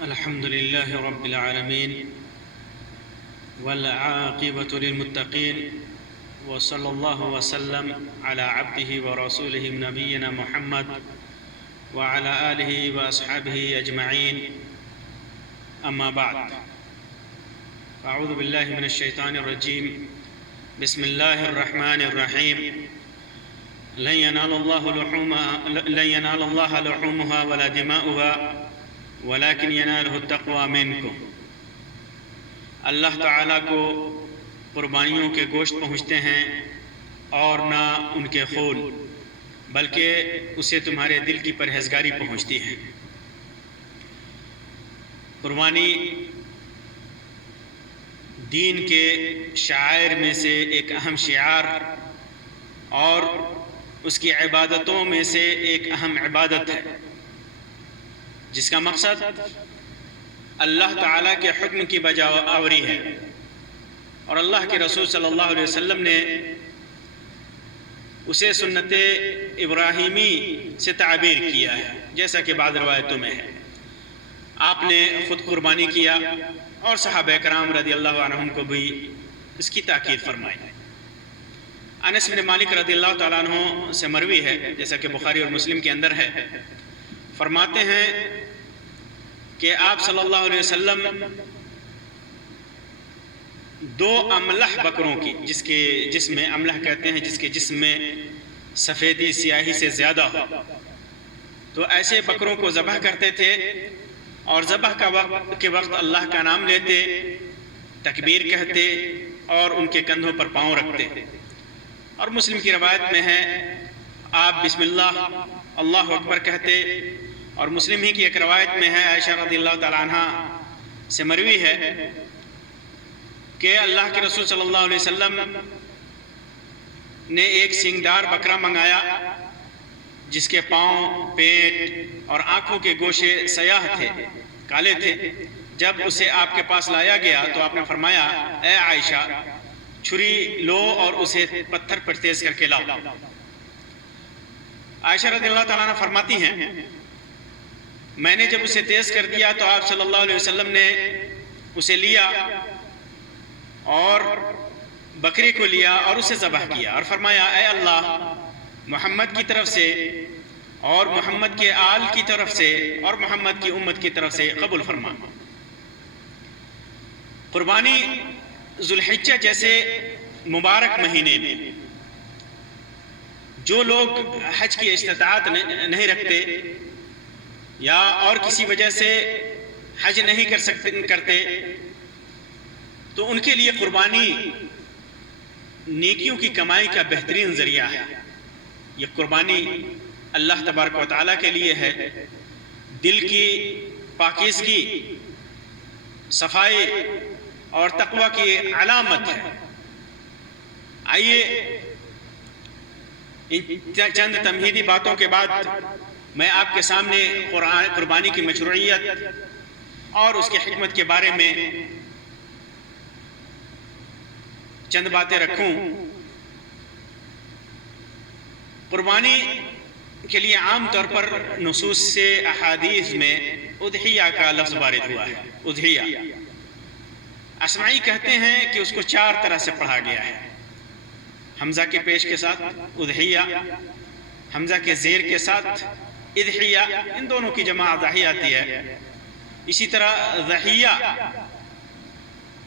الحمد لله رب العالمين والعاقبة للمتقين وصلى الله وسلم على عبده ورسوله نبينا محمد وعلى آله وأصحابه أجمعين أما بعد أعوذ بالله من الشيطان الرجيم بسم الله الرحمن الرحيم لن ينال الله لحومها ولا دماؤها ولیکن ینالہ التقوی منکم۔ اللہ تعالیٰ کو قربانیوں کے گوشت پہنچتے ہیں اور نہ ان کے خون، بلکہ اسے تمہارے دل کی پرہیزگاری پہنچتی ہے۔ قربانی دین کے شعائر میں سے ایک اہم شعار اور اس کی عبادتوں میں سے ایک اہم عبادت ہے، جس کا مقصد اللہ تعالیٰ کے حکم کی بجا آوری ہے، اور اللہ کے رسول صلی اللہ علیہ وسلم نے اسے سنت ابراہیمی سے تعبیر کیا ہے، جیسا کہ بعض روایتوں میں ہے۔ آپ نے خود قربانی کیا اور صحابہ کرام رضی اللہ عنہم کو بھی اس کی تاکید فرمائی۔ انس بن مالک رضی اللہ تعالیٰ عنہ سے مروی ہے، جیسا کہ بخاری اور مسلم کے اندر ہے، فرماتے ہیں کہ آپ صلی اللہ علیہ وسلم دو املح بکروں کی، جس میں املح کہتے ہیں جس کے جسم میں سفیدی سیاہی سے زیادہ ہو، تو ایسے بکروں کو ذبح کرتے تھے اور ذبح کے وقت اللہ کا نام لیتے، تکبیر کہتے اور ان کے کندھوں پر پاؤں رکھتے۔ اور مسلم کی روایت میں ہے آپ بسم اللہ اللہ اکبر کہتے، اور مسلم ہی کی ایک روایت میں ہے، عائشہ رضی اللہ تعالیٰ عنہ سے مروی ہے کہ اللہ کے رسول صلی اللہ علیہ وسلم نے ایک سینگدار بکرا منگایا جس کے پاؤں، پیٹ اور آنکھوں کے گوشے سیاہ تھے، کالے تھے۔ جب اسے آپ کے پاس لایا گیا تو آپ نے فرمایا، اے عائشہ، چھری لو اور اسے پتھر پر تیز کر کے لاؤ۔ عائشہ رضی اللہ تعالیٰ عنہ فرماتی ہیں، میں نے جب اسے تیز کر دیا تو آپ صلی اللہ علیہ وسلم نے اسے لیا اور بکری کو لیا اور اسے ذبح کیا اور فرمایا، اے اللہ، محمد کی طرف سے اور محمد کے آل کی طرف سے اور محمد کی امت کی طرف سے قبول فرما۔ قربانی ذوالحجہ جیسے مبارک مہینے میں جو لوگ حج کی استطاعت نہیں رکھتے یا اور کسی وجہ سے حج نہیں کرتے، تو ان کے لیے قربانی نیکیوں کی کمائی کا بہترین ذریعہ ہے۔ یہ قربانی اللہ تبارک و تعالیٰ کے لیے ہے، دل کی پاکیزگی، صفائی اور تقوی کی علامت ہے۔ آئیے ان چند تمہیدی باتوں کے بعد میں آپ کے سامنے قربانی کی مشروعیت اور اس کی حکمت کے بارے میں چند باتیں رکھوں۔ قربانی کے لیے عام طور پر نصوص سے احادیث میں اضحیہ کا لفظ وارد ہوا ہے۔ اضحیہ اسمعی کہتے ہیں کہ اس کو 4 طرح سے پڑھا گیا ہے، حمزہ کے پیش کے ساتھ اضحیہ، حمزہ کے زیر کے ساتھ اضحیہ، ان دونوں کی جمع اضحیہ آتی ہے۔ اسی طرح ضحیہ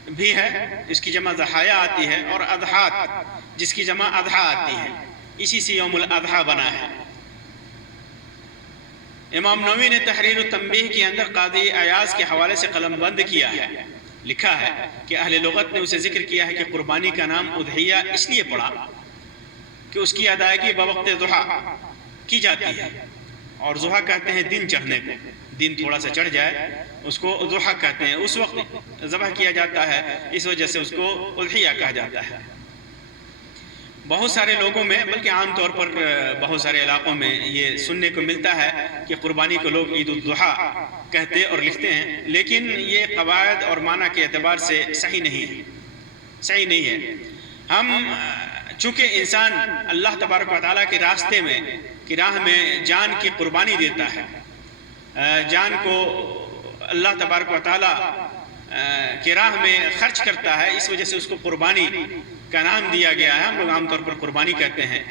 بھی ہے، اس کی جمع ضحایہ آتی ہے، اور اضحات جس کی جمع اضحیٰ آتی ہے، اسی سے یوم الاضحیٰ بنا ہے۔ امام نووی نے تحریر التنبیہ کے اندر قاضی عیاض کے حوالے سے قلم بند کیا ہے، لکھا ہے کہ اہل لغت نے اسے ذکر کیا ہے کہ قربانی کا نام اضحیہ اس لیے پڑا کہ اس کی ادائیگی بوقت ضحیٰ کی جاتی ہے، اور ضحیٰ کہتے ہیں دن چڑھنے کو، دن تھوڑا سا چڑھ جائے اس کو ضحیٰ کہتے ہیں، اس وقت ذبح کیا جاتا ہے، اس وجہ سے اس کو اضحیہ کہا جاتا ہے۔ بہت سارے لوگوں میں، بلکہ عام طور پر بہت سارے علاقوں میں یہ سننے کو ملتا ہے کہ قربانی کو لوگ عید الاضحیٰ کہتے اور لکھتے ہیں، لیکن یہ قواعد اور معنی کے اعتبار سے صحیح نہیں ہے۔ ہم چونکہ انسان اللہ تبارک و تعالیٰ کے راستے میں کی راہ میں جان کی قربانی دیتا ہے، جان کو اللہ تبارک و تعالیٰ کی راہ میں خرچ کرتا ہے، اس وجہ سے اس کو قربانی کا نام دیا گیا ہے۔ ہم لوگ عام طور پر قربانی کہتے ہیں،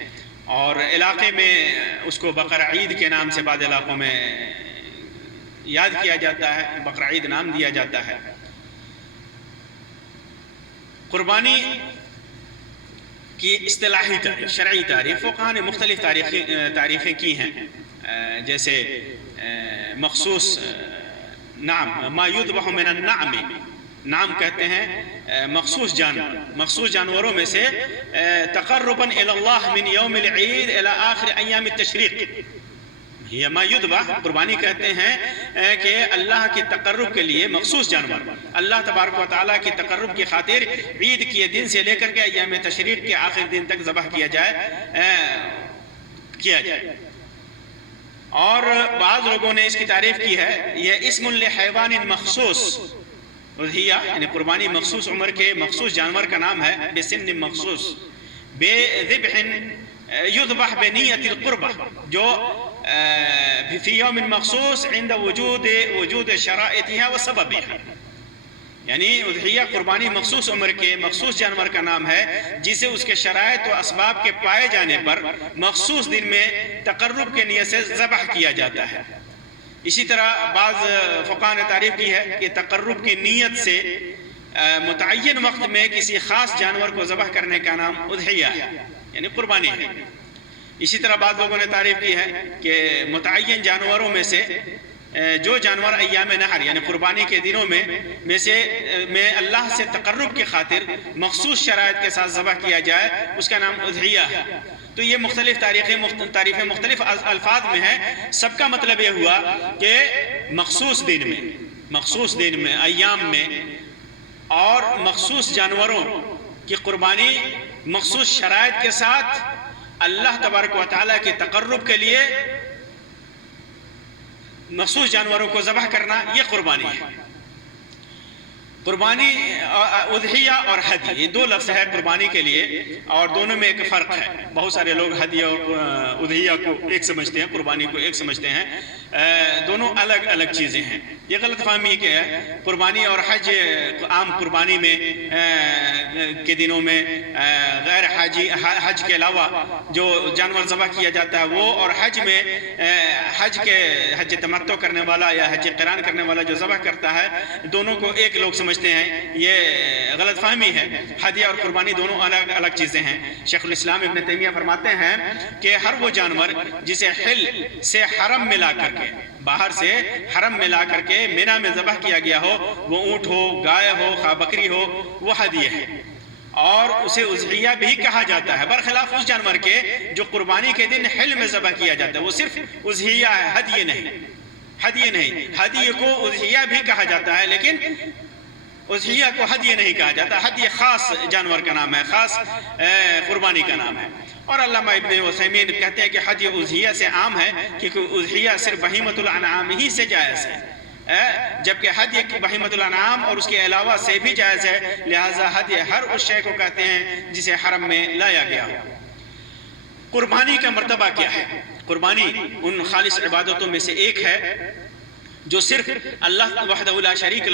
اور علاقے میں اس کو بقر عید کے نام سے بعض علاقوں میں یاد کیا جاتا ہے، بقر عید نام دیا جاتا ہے۔ قربانی کی اصطلاحی تعریف، شرعی تعریف، فقہاء نے مختلف تعریفیں کی ہیں، جیسے مخصوص نعم، ما یذبح من النعم، نعم کہتے ہیں مخصوص جانور، مخصوص جانوروں میں سے تقربا الی اللہ من یوم العید الی آخر ایام التشریق، یہ ما یذبح قربانی کہتے ہیں کہ اللہ کے تقرب کے لیے مخصوص جانور، اللہ تبارک و تعالیٰ کی تقرب کی خاطر عید کے دن سے لے کر کے ایام تشریق کے آخر دن تک ذبح کیا جائے۔ اور بعض لوگوں نے اس کی تعریف کی ہے، یہ اسم لحیوان مخصوص، اضحیہ یعنی قربانی مخصوص عمر کے مخصوص جانور کا نام ہے، بسن مخصوص، بذبح یذبح بنیت القربہ، جو فی یوم مخصوص عند وجود شرائطها وسببها، یعنی اضحیہ قربانی مخصوص عمر کے مخصوص جانور کا نام ہے، جسے اس کے شرائط و اسباب کے پائے جانے پر مخصوص دن میں تقرب کے نیت سے ذبح کیا جاتا ہے۔ اسی طرح بعض فقہاء نے تعریف کی ہے کہ تقرب کی نیت سے متعین وقت میں کسی خاص جانور کو ذبح کرنے کا نام اضحیہ ہے، یعنی قربانی ہے۔ اسی طرح بعض لوگوں نے تعریف کی ہے کہ متعین جانوروں میں سے جو جانور ایام نحر یعنی قربانی کے دنوں میں اللہ سے تقرب کی خاطر مخصوص شرائط کے ساتھ ذبح کیا جائے، اس کا نام اضحیہ ہے۔ تو یہ مختلف تعریفیں مختلف الفاظ میں ہیں، سب کا مطلب یہ ہوا کہ مخصوص دن میں ایام میں اور مخصوص جانوروں کی قربانی مخصوص شرائط کے ساتھ اللہ تبارک و تعالیٰ کے تقرب کے لیے مخصوص جانوروں کو ذبح کرنا، یہ قربانی ہے۔ قربانی اضحیہ اور ہدی، یہ دو لفظ ہے قربانی کے لیے، اور دونوں میں ایک فرق ہے۔ بہت سارے لوگ ہدی اور اضحیہ کو ایک سمجھتے ہیں، قربانی کو ایک سمجھتے ہیں، دونوں الگ الگ چیزیں ہیں۔ یہ غلط فہمی کہ ہے قربانی اور حج، عام قربانی میں کے دنوں میں غیر حج کے علاوہ جو جانور ذبح کیا جاتا ہے وہ، اور حج میں حج تمتع کرنے والا یا حج قران کرنے والا جو ذبح کرتا ہے، دونوں کو ایک لوگ سمجھتے ہیں، یہ غلط فہمی ہے۔ ہدیہ اور قربانی دونوں الگ الگ چیزیں ہیں۔ شیخ الاسلام ابن تیمیہ فرماتے ہیں کہ ہر وہ جانور جسے حل سے حرم میں لا کر کے، باہر سے حرم میں لا کر کے مینا میں ذبح کیا گیا ہو، وہ اونٹ ہو، گائے ہو، خواہ بکری ہو، وہ ہدیہ ہے، اور اسے اضحیہ بھی کہا جاتا ہے، برخلاف اس جانور کے جو قربانی کے دن حل میں ذبح کیا جاتا ہے، وہ صرف اضحیہ ہے، ہدیہ نہیں۔ ہدیہ کو اضحیہ بھی کہا جاتا ہے، لیکن اضحیہ کو ہدیہ نہیں کہا جاتا۔ ہدیہ خاص جانور کا نام ہے، خاص قربانی کا نام ہے۔ اور علامہ ابن عثیمین کہتے ہیں کہ ہدیہ اضحیہ سے عام ہے، کیونکہ اضحیہ صرف بہیمۃ الانعام ہی سے جائز ہے، جبکہ ہدیہ بہیمۃ الانعام اور اس کے علاوہ سے بھی جائز ہے، لہٰذا ہدیہ ہر اس شے کو کہتے ہیں جسے حرم میں لایا گیا ہو۔ قربانی کا مرتبہ کیا ہے؟ قربانی ان خالص عبادتوں میں سے ایک ہے جو صرف اللہ وحدہ لا شریک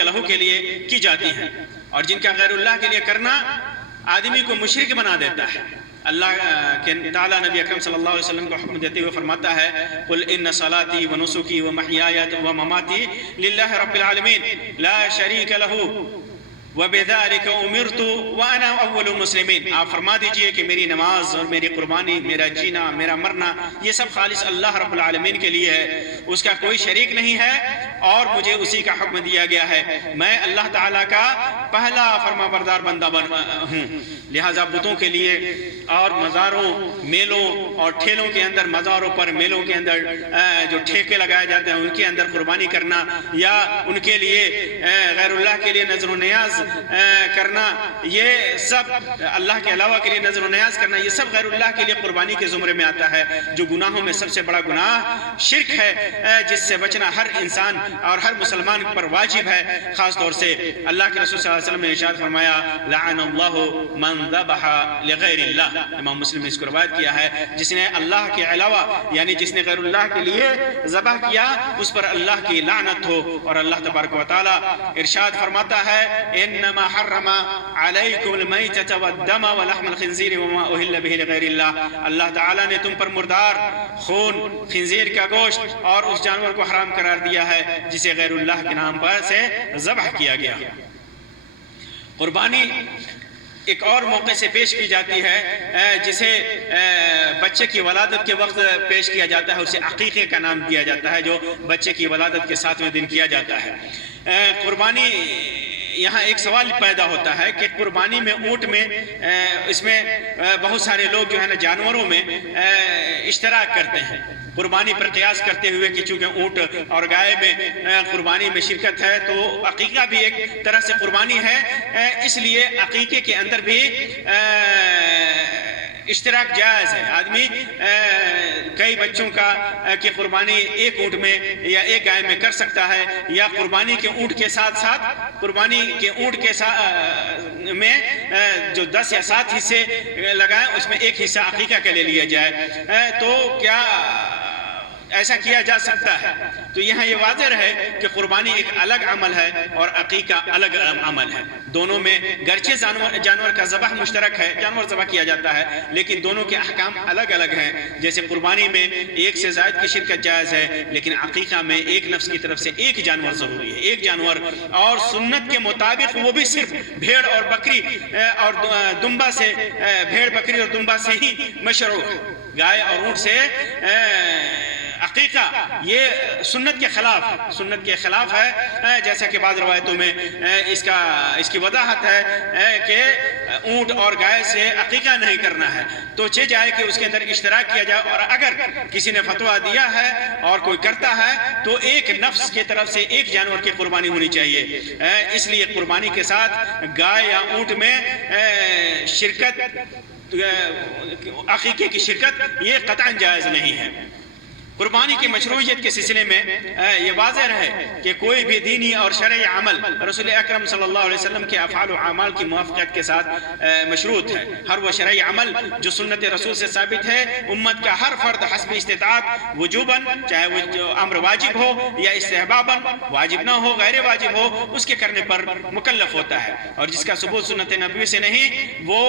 لہ کے لیے کی جاتی ہیں، اور جن کا غیر اللہ کے لیے کرنا آدمی کو مشرک بنا دیتا ہے۔ اللہ کے تعالیٰ نبی اکرم صلی اللہ علیہ وسلم کو حکم دیتے ہوئے فرماتا ہے، قل ان صلاتی و نسکی و محیای و مماتی للہ رب العالمین لا شریک لہ وَبِذَلِكَ أُمِرْتُ وَأَنَا أَوَّلُ الْمُسْلِمِينَ، آپ فرما دیجئے کہ میری نماز اور میری قربانی، میرا جینا، میرا مرنا، یہ سب خالص اللہ رب العالمین کے لیے ہے، اس کا کوئی شریک نہیں ہے، اور مجھے اسی کا حکم دیا گیا ہے، میں اللہ تعالیٰ کا پہلا فرما بردار بندہ ہوں۔ لہٰذا بتوں کے لیے اور مزاروں، میلوں اور ٹھیلوں کے اندر، مزاروں پر، میلوں کے اندر جو ٹھیکے لگائے جاتے ہیں ان کے اندر قربانی کرنا، یا ان کے لیے غیر اللہ کے لیے نظر و نیاز کرنا، یہ سب اللہ کے علاوہ کے لیے نظر و نیاز کرنا، یہ سب غیر اللہ کے لیے قربانی کے زمرے میں آتا ہے، جو گناہوں میں سب سے بڑا گناہ شرک ہے، جس سے بچنا ہر انسان اور ہر مسلمان پر واجب ہے۔ خاص طور سے اللہ کے رسول صلی اللہ وسلم نے ارشاد فرمایا لعن اللہ من ذبح لغیر اللہ، امام مسلم نے اس کو روایت کیا ہے، جس نے اللہ کے علاوہ یعنی جس نے غیر اللہ کے لیے ذبح کیا اس پر اللہ کی لعنت ہو۔ اور اللہ تبارک و تعالی ارشاد فرماتا ہے انما حرم علیکم المیتۃ والدم ولحم الخنزیر وما اہل بہ لغیر اللہ، اللہ تعالی نے تم پر مردار، خون، خنزیر کا گوشت اور اس جانور کو حرام قرار دیا ہے جسے غیر اللہ کے نام پر سے ذبح کیا گیا۔ قربانی ایک اور موقع سے پیش کی جاتی ہے جسے بچے کی ولادت کے وقت پیش کیا جاتا ہے، اسے عقیقے کا نام دیا جاتا ہے، جو بچے کی ولادت کے 7ویں دن کیا جاتا ہے۔ قربانی، یہاں ایک سوال پیدا ہوتا ہے کہ قربانی میں اونٹ میں اس میں بہت سارے لوگ جو ہے نا جانوروں میں اشتراک کرتے ہیں قربانی پر قیاس کرتے ہوئے کہ چونکہ اونٹ اور گائے میں قربانی میں شرکت ہے تو عقیقہ بھی ایک طرح سے قربانی ہے، اس لیے عقیقے کے اندر بھی اشتراک جائز ہے۔ آدمی کئی بچوں کا کہ قربانی ایک اونٹ میں یا ایک گائے میں کر سکتا ہے، یا قربانی کے اونٹ کے ساتھ ساتھ قربانی کے اونٹ کے میں جو 10 یا 7 حصے لگائیں اس میں ایک حصہ عقیقہ کا لے لیا جائے، تو کیا ایسا کیا جا سکتا ہے؟ تو یہاں یہ واضح رہے کہ قربانی ایک الگ عمل ہے اور عقیقہ الگ عمل ہے۔ دونوں میں گرچہ جانور کا ذبح مشترک ہے، جانور ذبح کیا جاتا ہے، لیکن دونوں کے احکام الگ الگ ہیں۔ جیسے قربانی میں ایک سے زائد کی شرکت جائز ہے، لیکن عقیقہ میں ایک نفس کی طرف سے ایک جانور ضروری ہے، ایک جانور، اور سنت کے مطابق وہ بھی صرف بھیڑ اور بکری اور دمبا سے، بھیڑ بکری اور دمبا سے ہی مشروع ہے۔ گائے اور اونٹ سے عقیقہ یہ سنت کے خلاف ہے، جیسا کہ بعض روایتوں میں اس کی وضاحت ہے کہ اونٹ اور گائے سے عقیقہ نہیں کرنا ہے، تو چہ جائے کہ اس کے اندر اشتراک کیا جائے، اور اگر کسی نے فتویٰ دیا ہے اور کوئی کرتا ہے تو ایک نفس کی طرف سے ایک جانور کی قربانی ہونی چاہیے۔ اس لیے قربانی کے ساتھ گائے یا اونٹ میں شرکت، عقیقے کی شرکت یہ قطعاً جائز نہیں ہے۔ قربانی کی مشروعیت کے سلسلے میں یہ واضح رہے کہ کوئی بھی دینی اور شرعی عمل رسول اکرم صلی اللہ علیہ وسلم کے افعال و اعمال کی موافقت کے ساتھ مشروط ہے۔ ہر وہ شرعی عمل جو سنت رسول سے ثابت ہے، امت کا ہر فرد حسب استطاعت وجوباً، چاہے وہ امر واجب ہو یا استحباباً، واجب نہ ہو غیر واجب ہو، اس کے کرنے پر مکلف ہوتا ہے، اور جس کا ثبوت سنت نبوی سے نہیں وہ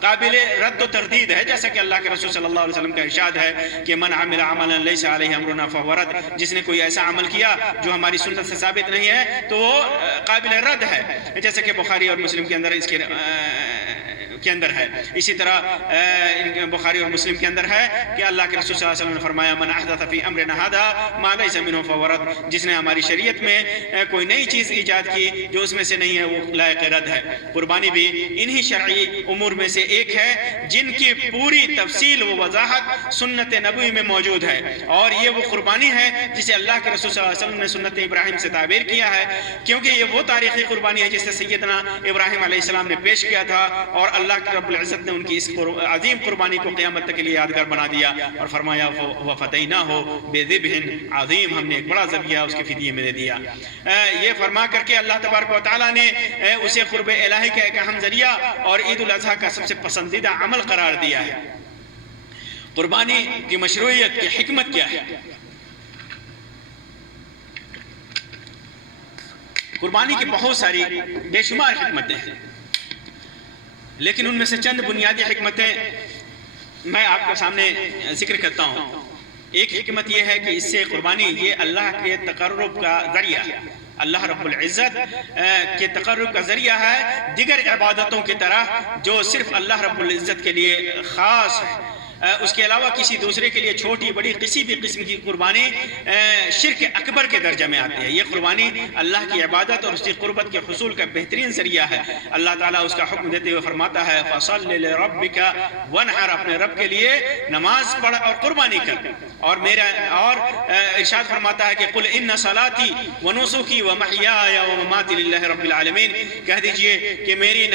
قابل رد و تردید ہے، جیسا کہ اللہ کے رسول صلی اللہ علیہ وسلم کا ارشاد ہے کہ من عمل عملا لیس علیہ امرنا فہو رد، جس نے کوئی ایسا عمل کیا جو ہماری سنت سے ثابت نہیں ہے تو وہ قابل رد ہے، جیسا کہ بخاری اور مسلم کے اندر اس کے اندر ہے۔ اسی طرح بخاری اور مسلم کے اندر ہے کہ اللہ کے رسول صلی اللہ علیہ وسلم نے فرمایا من احدث فی امرنا ھذا ما لیس منہ فہو رد، جس نے ہماری شریعت میں کوئی نئی چیز ایجاد کی جو اس میں سے نہیں ہے وہ لائق رد ہے۔ قربانی بھی انہی شرعی امور میں سے ایک ہے جن کی پوری تفصیل و وضاحت سنت نبوی میں موجود ہے، اور یہ وہ قربانی ہے جسے اللہ کے رسول صلی اللہ علیہ وسلم نے سنت ابراہیم سے تعبیر کیا ہے، کیونکہ یہ وہ تاریخی قربانی ہے جسے سیدنا ابراہیم علیہ السلام نے پیش کیا تھا، اور اللہ کے رب العزت نے ان کی اس عظیم قربانی کو قیامت تک کے لیے یادگار بنا دیا، اور فرمایا وَفَدَيْنَاهُ بِذِبْحٍ عَظِيمٍ، ہم نے ایک بڑا ذبیحہ اس کے فدیے میں دے دیا۔ یہ فرما کر کے اللہ تبارک و تعالیٰ نے اسے قرب الہی کا ایک اہم ذریعہ اور عید الاضحیٰ کا سب سے پسندیدہ عمل قرار دیا ہے۔ قربانی کی مشروعیت کی حکمت کیا ہے؟ قربانی کی بہت ساری بے شمار حکمتیں ہیں، لیکن ان میں سے چند بنیادی حکمتیں میں آپ کے سامنے ذکر کرتا ہوں۔ ایک حکمت یہ ہے کہ اس سے قربانی یہ اللہ کے تقرب کا ذریعہ ہے، اللہ رب العزت کے تقرب کا ذریعہ ہے، دیگر عبادتوں کی طرح جو صرف اللہ رب العزت کے لیے خاص ہے، اس کے علاوہ کسی دوسرے کے لیے چھوٹی بڑی کسی بھی قسم کی قربانی شرک اکبر کے درجہ میں آتی ہے۔ یہ قربانی اللہ کی عبادت اور اس کی قربت کے حصول کا بہترین ذریعہ ہے۔ اللہ تعالیٰ اس کا حکم دیتے ہوئے فرماتا ہے فَصَلِّ لِرَبِّكَ وَانْحَرْ، اپنے رب کے لیے نماز پڑھ اور قربانی کر، اور ارشاد فرماتا ہے کہ قل ان صلاتی و نسکی و محیای و مماتی للہ رب العالمین، کہہ دیجئے کہ میری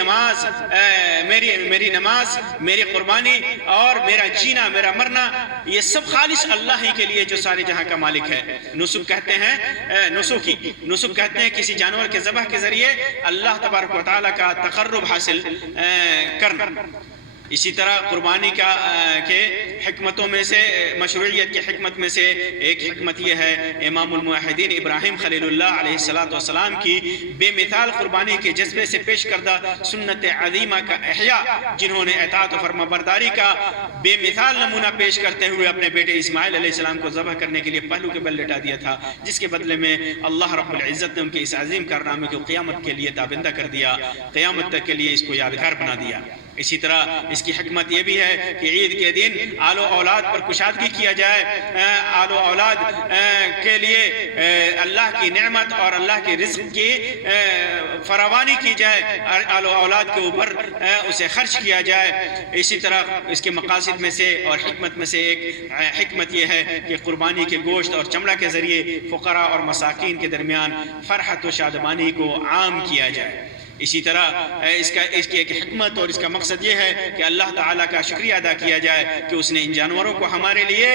نماز میری قربانی اور میرا جینا، میرا مرنا، یہ سب خالص اللہ ہی کے لیے جو سارے جہاں کا مالک ہے۔ نسک کہتے ہیں نسک کہتے ہیں کسی جانور کے ذبح کے ذریعے اللہ تبارک و تعالیٰ کا تقرب حاصل کرنا۔ اسی طرح قربانی کے حکمتوں میں سے، مشروعیت کی حکمت میں سے ایک حکمت یہ ہے، امام الموحدین ابراہیم خلیل اللہ علیہ السلام کی بے مثال قربانی کے جذبے سے پیش کردہ سنت عظیمہ کا احیاء، جنہوں نے اطاعت و فرما برداری کا بے مثال نمونہ پیش کرتے ہوئے اپنے بیٹے اسماعیل علیہ السلام کو ذبح کرنے کے لیے پہلو کے بل لٹا دیا تھا، جس کے بدلے میں اللہ رب العزت نے ان کے اس عظیم کارنامے کو قیامت کے لیے تابندہ کر دیا، قیامت تک کے لیے اس کو یادگار بنا دیا۔ اسی طرح اس کی حکمت یہ بھی ہے کہ عید کے دن آل و اولاد پر کشادگی کیا جائے، آل و اولاد کے لیے اللہ کی نعمت اور اللہ کے رزق کی فراوانی کی جائے، آل و اولاد کے اوپر اسے خرچ کیا جائے۔ اسی طرح اس کے مقاصد میں سے اور حکمت میں سے ایک حکمت یہ ہے کہ قربانی کے گوشت اور چمڑا کے ذریعے فقراء اور مساکین کے درمیان فرحت و شادمانی کو عام کیا جائے۔ اسی طرح اس کی ایک حکمت اور اس کا مقصد یہ ہے کہ اللہ تعالیٰ کا شکریہ ادا کیا جائے کہ اس نے ان جانوروں کو ہمارے لیے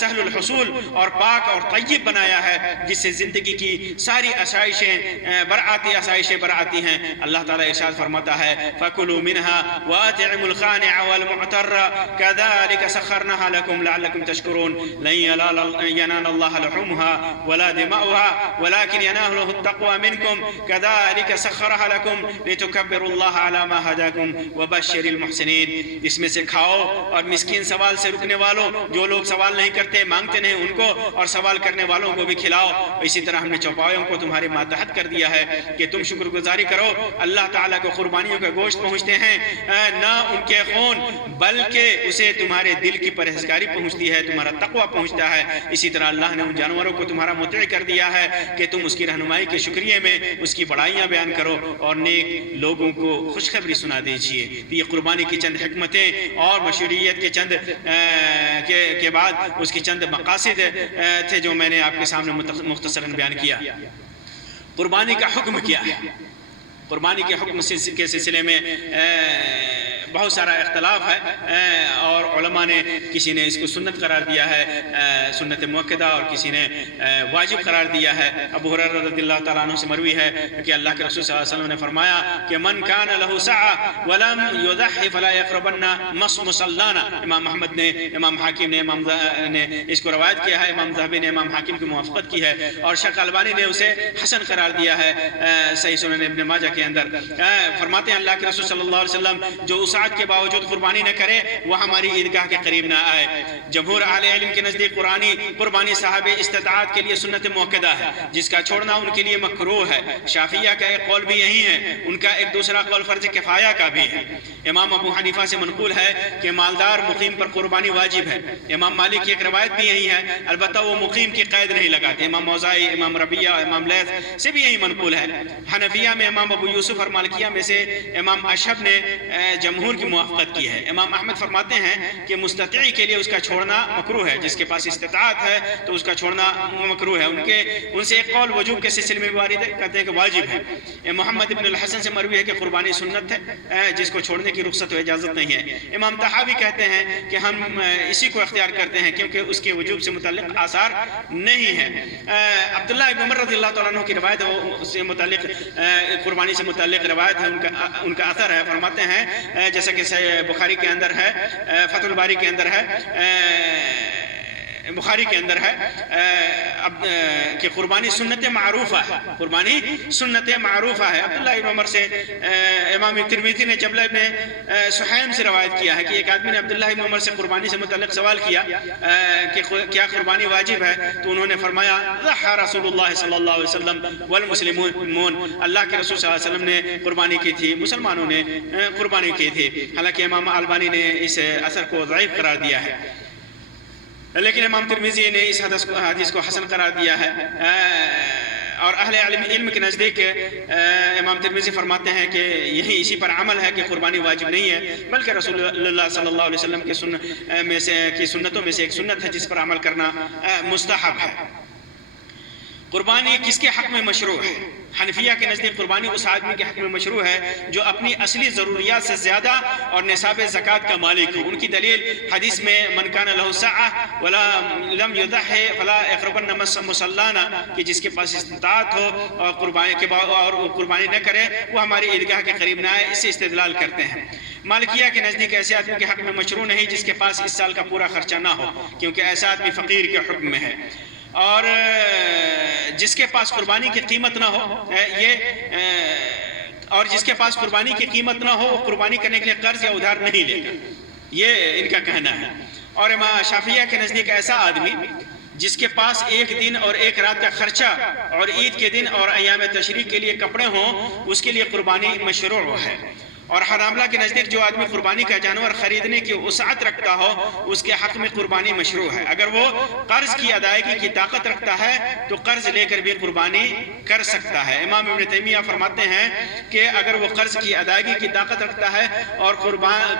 سہل الحصول اور پاک اور طیب بنایا ہے، جس سے زندگی کی ساری آسائشیں برآتی ہیں۔ اللہ تعالیٰ ارشاد فرماتا ہے فَكُلُوا مِنْهَا وَأَطْعِمُوا الْقَانِعَ وَالْمُعْتَرَّ كَذَلِكَ سَخَّرْنَاهَا لَكُمْ لَعَلَّكُمْ تَشْكُرُونَ لَن يَنَالَ اللَّهَ لُحُومُهَا وَلَا دِمَاؤُهَا وَلَكِنْ يَنَالُهُ التَّقْوَى مِنْكُمْ كَذَلِكَ سَخَّرَهَا لکم لتکبروا اللہ علی ما ہداکم وبشر المحسنین۔ اس میں سے کھاؤ اور مسکین سوال سے رکنے والوں، جو لوگ سوال نہیں کرتے، مانگتے نہیں، ان کو اور سوال کرنے والوں کو بھی کھلاؤ۔ اسی طرح ہم نے چوپایوں کو تمہارے ماتحت کر دیا ہے کہ تم شکر گزاری کرو۔ اللہ تعالیٰ کو قربانیوں کا گوشت پہنچتے ہیں، نہ ان کے خون، بلکہ اسے تمہارے دل کی پرہیزگاری پہنچتی ہے، تمہارا تقوی پہنچتا ہے۔ اسی طرح اللہ نے ان جانوروں کو تمہارا مطیع کر دیا ہے کہ تم اس کی رہنمائی کے شکریہ میں اس کی بڑائیاں بیان کرو اور نیک لوگوں کو خوشخبری سنا دیجئے۔ یہ قربانی کی چند حکمتیں اور مشروعیت کے چند کے بعد اس کی چند مقاصد تھے جو میں نے آپ کے سامنے مختصراً بیان کیا۔ قربانی کا حکم کیا ہے؟ قربانی کے حکم کے سلسلے میں بہت سارا اختلاف ہے، اور علماء نے کسی نے اس کو سنت قرار دیا ہے، سنت موقدہ، اور کسی نے واجب قرار دیا ہے۔ ابو ہریرہ رضی اللہ تعالیٰ عنہ سے مروی ہے کہ اللہ کے رسول صلی اللہ علیہ وسلم نے فرمایا کہ من کان لہ سعی ولم یضحی فلا یقربن مصلانا۔ امام محمد نے، امام حاکم نے، امام نے اس کو روایت کیا ہے، امام ذہبی نے امام حاکم کی موافقت کی ہے، اور شیخ البانی نے اسے حسن قرار دیا ہے صحیح سنن ابن ماجہ کے اندر۔ فرماتے ہیں اللہ کے رسول صلی اللہ علیہ وسلم جو وسعت کے باوجود قربانی نہ کرے وہ ہماری عیدگاہ کے قریب نہ آئے۔ جمہور اہل علم کے نزدیک قربانی صاحب استطاعت کے لیے سنت موقدہ ہے، جس کا چھوڑنا ان کے لیے مکروہ ہے۔ شافعیہ کا ایک قول بھی یہی ہے، ان کا ایک دوسرا قول فرض کفایہ کا بھی ہے۔ امام ابو حنیفہ سے منقول ہے کہ مالدار مقیم پر قربانی واجب ہے۔ امام مالک کی ایک روایت بھی یہی ہے، البتہ وہ مقیم کی قید نہیں لگاتے۔ امام موزائی، امام ربیعہ، امام لیث سے بھی یہی منقول ہے۔ حنفیہ میں امام ابو یوسف اور مالکیہ میں سے امام اشہب نے جمہور کی موافقت کی ہے۔ امام احمد فرماتے ہیں کہ مستطیع کے لیے اس کا چھوڑنا مکروہ ہے، جس کے پاس استطاعت ہے تو اس کا چھوڑنا مکروہ ہے۔ ان سے ایک قول وجوب کے سلسلے میں وارد ہے، کہتے ہیں کہ واجب ہے۔ محمد ابن الحسن سے مروی ہے کہ قربانی سنت ہے، جس کو چھوڑنے کی رخصت و اجازت نہیں ہے۔ امام طحاوی کہتے ہیں کہ ہم اسی کو اختیار کرتے ہیں کیونکہ اس کے وجوب سے متعلق آثار نہیں ہے۔ عبداللہ ابن عمر رضی اللہ تعالیٰ عنہ کی روایت ہے، اس سے متعلق قربانی سے متعلق روایت ہے، ان کا اثر ہے۔ فرماتے ہیں جیسا کہ بخاری کے اندر ہے، فتح الباری کے اندر ہے، بخاری کے اندر ہے کہ قربانی سنت معروفہ ہے، قربانی سنت معروفہ ہے۔ عبداللہ ابن عمر سے امام ترمذی نے جبلہ ابن سحیم سے روایت کیا ہے کہ ایک آدمی نے عبداللہ ابن عمر سے قربانی سے متعلق سوال کیا کہ کیا قربانی واجب ہے، تو انہوں نے فرمایا ضحى رسول اللہ صلی اللہ علیہ وسلم والمسلمون، اللہ کے رسول صلی اللہ علیہ وسلم نے قربانی کی تھی، مسلمانوں نے قربانی کی تھی۔ حالانکہ امام البانی نے اس اثر کو ضعیف قرار دیا ہے، لیکن امام ترمذی نے اس حدیث کو حسن قرار دیا ہے۔ اور اہل علم کے نزدیک امام ترمذی فرماتے ہیں کہ یہی اسی پر عمل ہے کہ قربانی واجب نہیں ہے، بلکہ رسول اللہ صلی اللہ علیہ وسلم کی سنتوں میں سے ایک سنت ہے جس پر عمل کرنا مستحب ہے۔ قربانی کس کے حق میں مشروع ہے؟ حنفیہ کے نزدیک قربانی اس آدمی کے حق میں مشروع ہے جو اپنی اصلی ضروریات سے زیادہ اور نصاب زکوٰۃ کا مالک ہو۔ ان کی دلیل حدیث میں من کان لہ سعۃ ولا لم یضحی فلا یقربن مصلانا، کہ جس کے پاس استطاعت ہو اور قربانی نہ کرے وہ ہماری عیدگاہ کے قریب نہ آئے، اس سے استدلال کرتے ہیں۔ مالکیہ کے نزدیک ایسے آدمی کے حق میں مشروع نہیں جس کے پاس اس سال کا پورا خرچہ نہ ہو، کیونکہ ایسا آدمی فقیر کے حکم میں ہے، اور جس کے پاس قربانی کی قیمت نہ ہو جس کے پاس قربانی کی قیمت نہ ہو وہ قربانی کرنے کے لیے قرض یا ادھار نہیں لے گا، یہ ان کا کہنا ہے۔ اور امام شافعیہ کے نزدیک ایسا آدمی جس کے پاس ایک دن اور ایک رات کا خرچہ اور عید کے دن اور ایام تشریق کے لیے کپڑے ہوں، اس کے لیے قربانی مشروع ہے۔ اور حنابلہ کے نزدیک جو آدمی قربانی کا جانور خریدنے کی وسعت رکھتا ہو اس کے حق میں قربانی مشروع ہے۔ اگر وہ قرض کی ادائیگی کی طاقت رکھتا ہے تو قرض لے کر بھی قربانی کر سکتا ہے۔ امام ابن تیمیہ فرماتے ہیں کہ اگر وہ قرض کی ادائیگی کی طاقت رکھتا ہے اور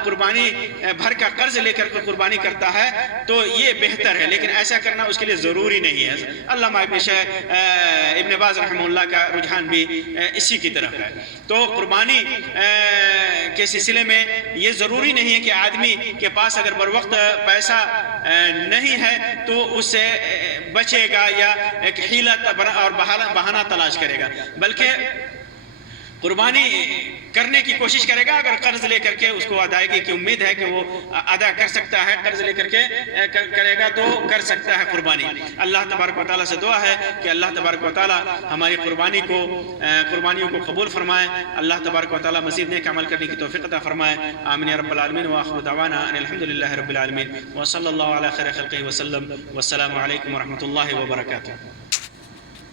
قربانی بھر کا قرض لے کر قربانی کرتا ہے تو یہ بہتر ہے، لیکن ایسا کرنا اس کے لیے ضروری نہیں ہے۔ علامہ ابن باز رحمہ اللہ کا رجحان بھی اسی کی طرف ہے۔ تو قربانی کے سلسلے میں یہ ضروری نہیں ہے کہ آدمی کے پاس اگر بر وقت پیسہ نہیں ہے تو اس سے بچے گا یا ایک حیلت اور بہانہ تلاش کرے گا، بلکہ قربانی کرنے کی کوشش کرے گا۔ اگر قرض لے کر کے اس کو ادائیگی کی امید ہے کہ وہ ادا کر سکتا ہے، قرض لے کر کے کرے گا تو کر سکتا ہے قربانی۔ اللہ تبارک و تعالیٰ سے دعا ہے کہ اللہ تبارک و تعالیٰ ہماری قربانیوں کو قبول فرمائے۔ اللہ تبارک و تعالیٰ مزید نیک عمل کرنے کی توفیق عطا فرمائے۔ آمین یا رب العالمین، وآخر دعوانا ان الحمدللہ رب العالمین، وصلی اللہ علی خیر خلقہ وسلم، والسلام علیکم ورحمۃ اللہ وبرکاتہ۔